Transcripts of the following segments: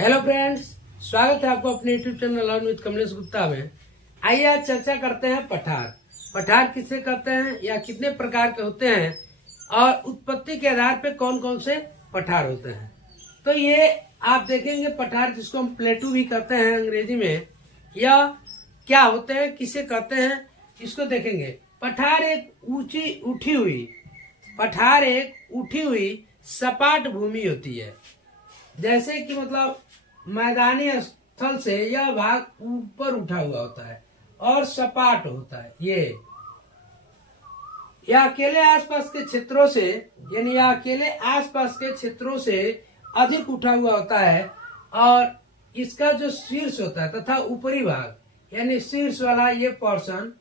Hello friends, स्वागत है आपको अपने YouTube channel learn with Kamlesh Gupta में। आइए आज चर्चा करते हैं पठार। पठार किसे कहते हैं या कितने प्रकार के होते हैं और उत्पत्ति के आधार पे कौन कौन से पठार होते हैं। तो ये आप देखेंगे पठार जिसको हम प्लेटू भी कहते हैं अंग्रेजी में, या क्या होते हैं, किसे कहते हैं, इसको देखेंगे। पठार एक उठी हुई सपाट भूमि होती है। जैसे कि मतलब मैदानी स्थल से यह भाग ऊपर उठा हुआ होता है और सपाट होता है। यह अकेले आसपास के क्षेत्रों से अधिक उठा हुआ होता है और इसका जो शीर्ष होता है तथा ऊपरी भाग यानी शीर्ष वाला ये पोर्शन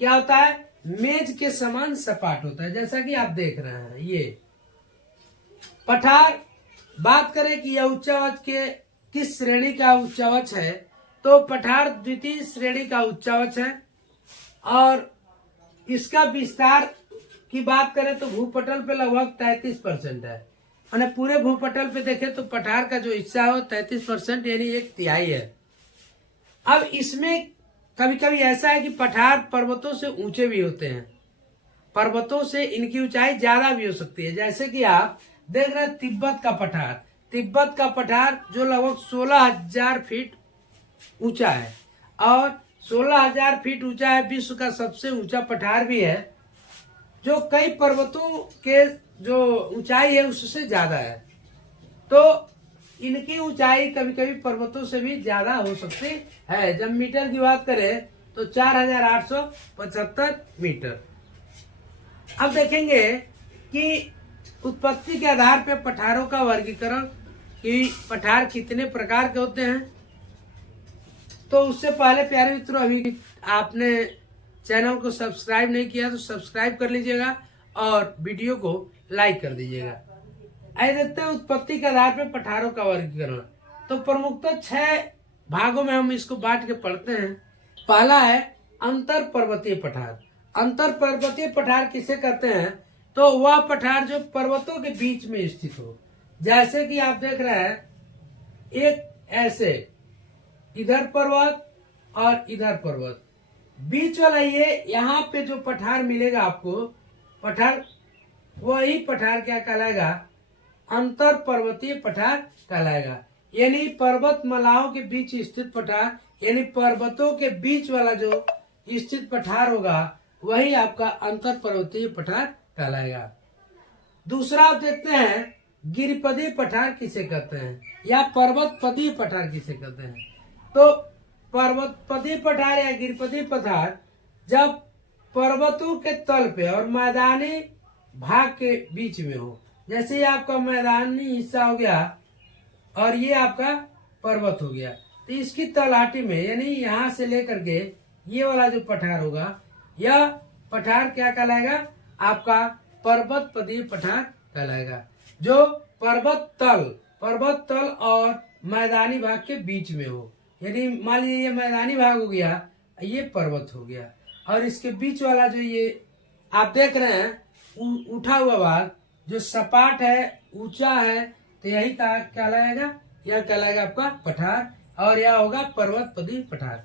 क्या होता है, मेज के समान सपाट होता है, जैसा कि आप देख रहे हैं। ये पठार बात करें कि यह उच्चावच के किस श्रेणी का उच्चावच है, तो पठार द्वितीय श्रेणी का उच्चावच है। और इसका विस्तार की बात करें तो भूपटल पे लगभग 33% है। और पूरे भूपटल पे देखें तो पठार का जो हिस्सा है 33% यानी 1/3 है। अब इसमें कभी कभी ऐसा है कि पठार पर्वतों से ऊंचे भी होते हैं, पर्वतों से इनकी ऊंचाई ज्यादा भी हो सकती है। जैसे कि आप देख रहे हैं तिब्बत का पठार जो लगभग 16,000 फीट ऊंचा है और 16,000 फीट ऊंचा है, विश्व का सबसे ऊंचा पठार भी है, जो कई पर्वतों के जो ऊंचाई है उससे ज्यादा है। तो इनकी ऊंचाई कभी कभी पर्वतों से भी ज्यादा हो सकती है। जब मीटर की बात करें तो 4,875 मीटर। अब देखेंगे कि उत्पत्ति के आधार पर पठारों का वर्गीकरण कि पठार कितने प्रकार के होते हैं। तो उससे पहले प्यारे मित्रों, अभी आपने चैनल को सब्सक्राइब नहीं किया तो सब्सक्राइब कर लीजिएगा और वीडियो को लाइक कर दीजिएगा। आइए देखते हैं उत्पत्ति के आधार पर पठारों का वर्गीकरण। तो प्रमुखतः 6 भागों में हम इसको बांट के पढ़ते हैं। पहला है अंतर पर्वतीय पठार। अंतर पर्वतीय पठार किसे कहते हैं, तो वह पठार जो पर्वतों के बीच में स्थित हो। जैसे कि आप देख रहे हैं एक ऐसे इधर पर्वत और इधर पर्वत, बीच वाला ये यहाँ पे जो पठार मिलेगा आपको, पठार वही पठार क्या कहलाएगा, अंतर पर्वतीय पठार कहलाएगा। यानी पर्वत मालाओं के बीच स्थित पठार, यानी पर्वतों के बीच वाला जो स्थित पठार होगा वही आपका अंतर पर्वतीय पठार कहलाएगा। दूसरा आप देखते हैं गिरिपदीय पठार किसे कहते हैं या पर्वतपदीय पठार किसे कहते हैं। तो पर्वतपदीय पठार या गिरिपदीय पठार जब पर्वतों के तल पे और मैदानी भाग के बीच में हो। जैसे ये आपका मैदानी हिस्सा हो गया और ये आपका पर्वत हो गया, तो इसकी तलहटी में यानी यहाँ से लेकर के ये वाला जो पठार होगा, यह पठार क्या कहलाएगा, आपका पर्वतपदीय पठार कहलाएगा, जो पर्वत तल और मैदानी भाग के बीच में हो। यानी मान लीजिए ये मैदानी भाग हो गया, ये पर्वत हो गया, और इसके बीच वाला जो ये आप देख रहे हैं उठा हुआ भाग जो सपाट है, ऊंचा है, तो यही कहलाएगा, यह कहलाएगा आपका पठार और यह होगा पर्वतपदीय पठार।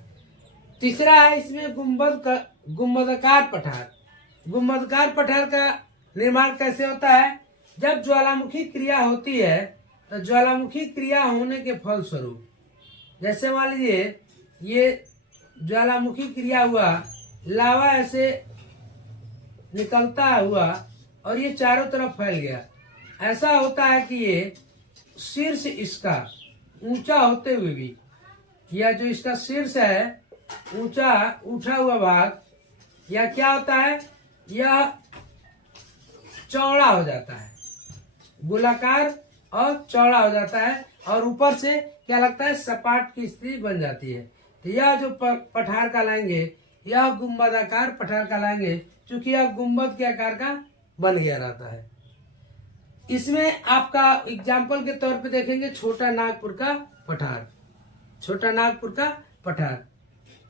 तीसरा है इसमें गुंबदकार पठार। गुंबदकार पठार का निर्माण कैसे होता है, जब ज्वालामुखी क्रिया होती है तो ज्वालामुखी क्रिया होने के फलस्वरूप, जैसे मान लीजिए ये ज्वालामुखी क्रिया हुआ, लावा ऐसे निकलता हुआ और ये चारों तरफ फैल गया। ऐसा होता है कि ये शीर्ष इसका ऊंचा होते हुए भी, यह जो इसका शीर्ष है ऊंचा उठा हुआ भाग, यह क्या होता है, यह चौड़ा हो जाता है, गोलाकार और चौड़ा हो जाता है और ऊपर से क्या लगता है, सपाट की स्थिति बन जाती है। तो यह जो पठार कहलाएंगे यह गुंबदाकार पठार कहलाएंगे, क्योंकि यह गुंबद के आकार का बन गया रहता है। इसमें आपका एग्जाम्पल के तौर पे देखेंगे छोटा नागपुर का पठार।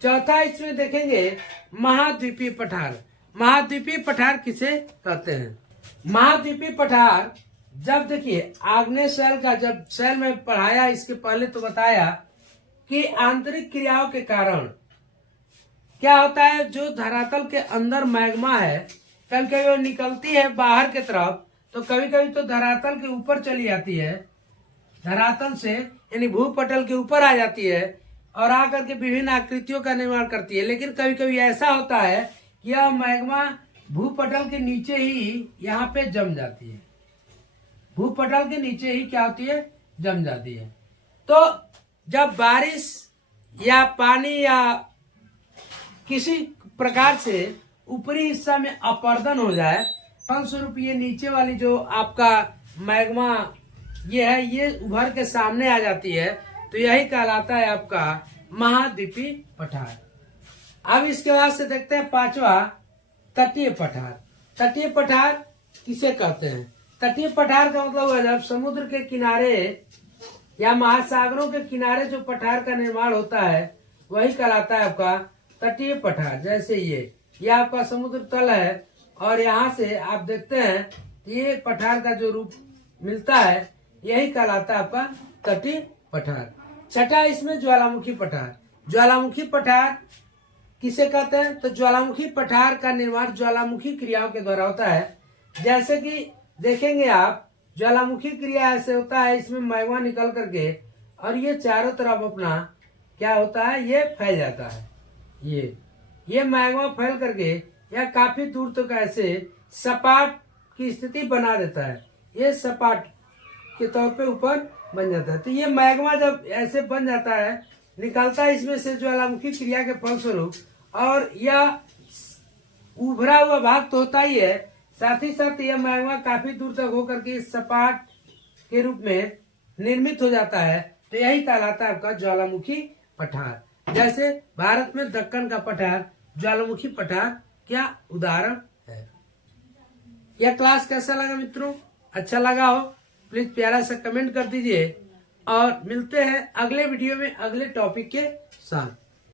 चौथा इसमें देखेंगे महाद्वीपीय पठार। महाद्वीपीय पठार किसे कहते हैं, महाद्वीपीय पठार जब देखिए आग्नेय शैल का जब शैल में पढ़ाया, इसके पहले तो बताया कि आंतरिक क्रियाओं के कारण क्या होता है, जो धरातल के अंदर मैग्मा है कभी कभी वो निकलती है बाहर के तरफ, तो कभी कभी तो धरातल के ऊपर चली जाती है, धरातल से यानी भूपटल के ऊपर आ जाती है और आकर के विभिन्न आकृतियों का निर्माण करती है। लेकिन कभी कभी ऐसा होता है कि यह मैग्मा भूपटल के नीचे ही यहाँ पे जम जाती है, भूपटल के नीचे ही क्या होती है, जम जाती है। तो जब बारिश या पानी या किसी प्रकार से ऊपरी हिस्सा में अपर्दन हो जाए, फलस्वरूप ये नीचे वाली जो आपका मैग्मा ये है, ये उभर के सामने आ जाती है, तो यही कहलाता है आपका महाद्वीपीय पठार। अब इसके बाद से देखते हैं पांचवा, तटीय पठार। तटीय पठार किसे कहते हैं? तटीय पठार का मतलब है जब समुद्र के किनारे या महासागरों के किनारे जो पठार का निर्माण होता है वही कहलाता है आपका तटीय पठार। जैसे ये आपका समुद्र तल है और यहाँ से आप देखते हैं ये पठार का जो रूप मिलता है यही कहलाता है आपका तटीय पठार। छठा इसमें ज्वालामुखी पठार। ज्वालामुखी पठार किसे कहते हैं? तो ज्वालामुखी पठार का निर्माण ज्वालामुखी क्रियाओं के द्वारा होता है। जैसे कि देखेंगे आप, ज्वालामुखी क्रिया ऐसे होता है, इसमें मैग्मा निकल करके और ये चारों तरफ अपना क्या होता है, ये फैल जाता है। ये मैग्मा फैल करके या काफी दूर तक ऐसे सपाट की स्थिति बना देता है, ये सपाट के तौर पे ऊपर बन जाता है। तो ये मैग्मा जब ऐसे बन जाता है, निकलता है इसमें से ज्वालामुखी क्रिया के फलस्वरूप, और यह उभरा हुआ भाग तो होता ही है, साथ ही साथ यह मैग्मा काफी दूर तक होकर के सपाट के रूप में निर्मित हो जाता है। तो यही कहलाता है आपका ज्वालामुखी पठार। जैसे भारत में दक्कन का पठार ज्वालामुखी पठार क्या उदाहरण है। यह क्लास कैसा लगा मित्रों? अच्छा लगा हो प्लीज प्यारा सा कमेंट कर दीजिए और मिलते हैं अगले वीडियो में अगले टॉपिक के साथ।